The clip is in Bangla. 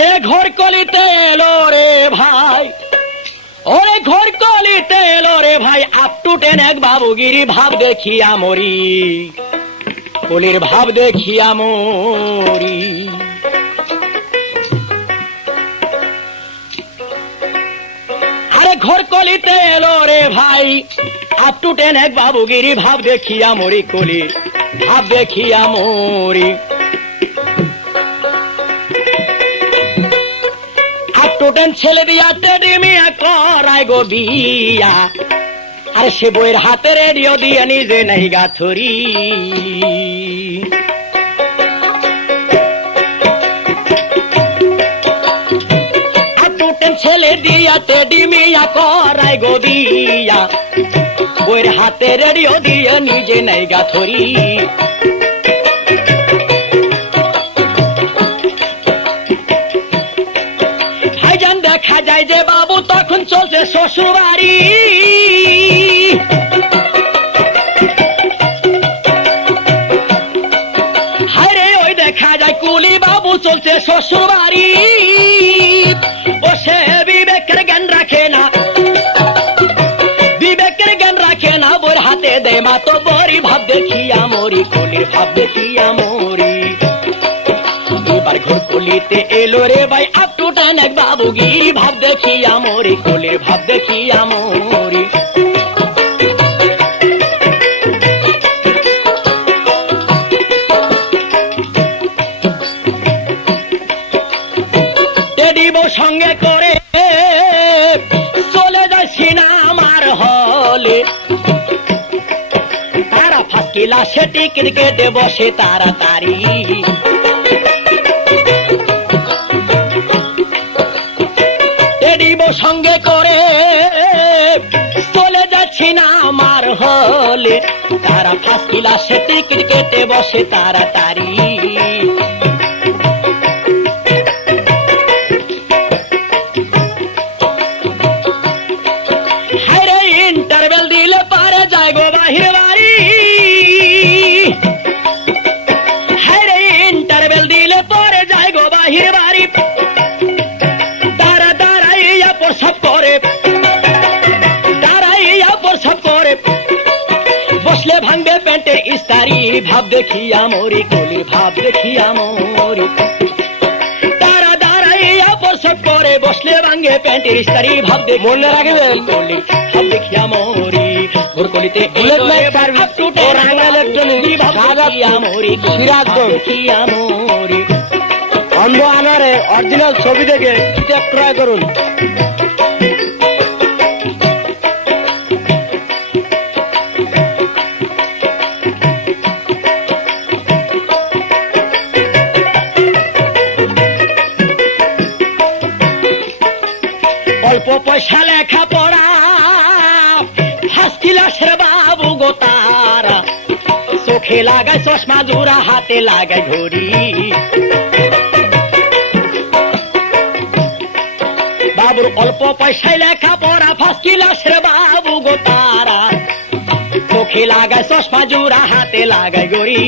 আরে ঘর কলিতে এলো রে ভাই, ওরে ঘর কলিতে এলো রে ভাই, আপ টু 10 এক বাবুগিরি ভাব দেখিয়া মরি, কলির ভাব দেখিয়া মরি। আরে ঘর কলিতে এলো রে ভাই, আপ টু 10 এক বাবুগিরি ভাব দেখিয়া মরি, কলির ভাব দেখিয়া মরি। টোটেন ছেলে দিয়া টেডি মিয়া করাই গো বিয়া, আরে সে বইয়ের হাতে রেডিও দিয়ে নিজে নাই গাথরি। টোটেন ছেলে দিয়া টেডি মিয়া করাই গো বিয়া, বইয়ের হাতে রেডিও দিয়ে নিজে নাই গাথরি। দেখা যায় যে বাবু তখন চলছে শ্বশুরবাড়ি, হায়রে ওই দেখা যায় কুলি বাবু চলছে শ্বশুরবাড়ি। বসে বিবেকের জ্ঞান রাখে না, বিবেকের জ্ঞান রাখে না, বোর হাতে দে মাতো বরি ভাব দেখিয়া মরি, কুলির ভাব দেখিয়া মরি। এবার ঘর কলিতে এলো রে ভাই, আপ টু 10 এক বাবুগিরি ভাব দেখিয়া মরি, কলির ভাব দেখিয়া মরি। টেডি বউ সঙ্গে করে চলে যায় সিনেমার হলে, তারা ফার্স্ট ক্লাসে টিকিট কেটে বসে তাড়াতাড়ি। সঙ্গে করে চলে যাচ্ছি না আমার হলে, তারা ফার্স্ট ক্লাসে টিকিট কেটে বসে তাড়াতাড়ি। হায়রে ইন্টারভেল দিলে পারে যায় গো বাহির বাড়ি, হায়রে ইন্টারভেল দিলে পরে যায় গো বাহির বাড়ি। সব করে দাঁড়াইয়া প্রসব করে, বসলে ভাঙবে প্যান্টের ইস্তারি, ভাব দেখিয়া মরি, কলির ভাব দেখিয়া মরি। তারা দাঁড়াইয়া প্রসব করে, বসলে ভাঙবে প্যান্টের ইস্তারি, ভাব মনে রাখবেন, কলির ভাব দেখিয়া মরি। ঘর কলিতে মরি, দেখিয়া মরি। অন্ধ আনারে অরিজিনাল ছবি দেখে ট্রাই করুন। অল্প পয়সা লেখা পড়া ফার্স্ট ক্লাসের বাবু গো তারা, চোখে লাগায় চশমা জোড়া, হাতে লাগায় ঘড়ি। বাবুর অল্প পয়সায় লেখা পড়া ফার্স্ট ক্লাসের বাবু গো তারা, চোখে লাগায় চশমা জোড়া, হাতে লাগায় ঘড়ি।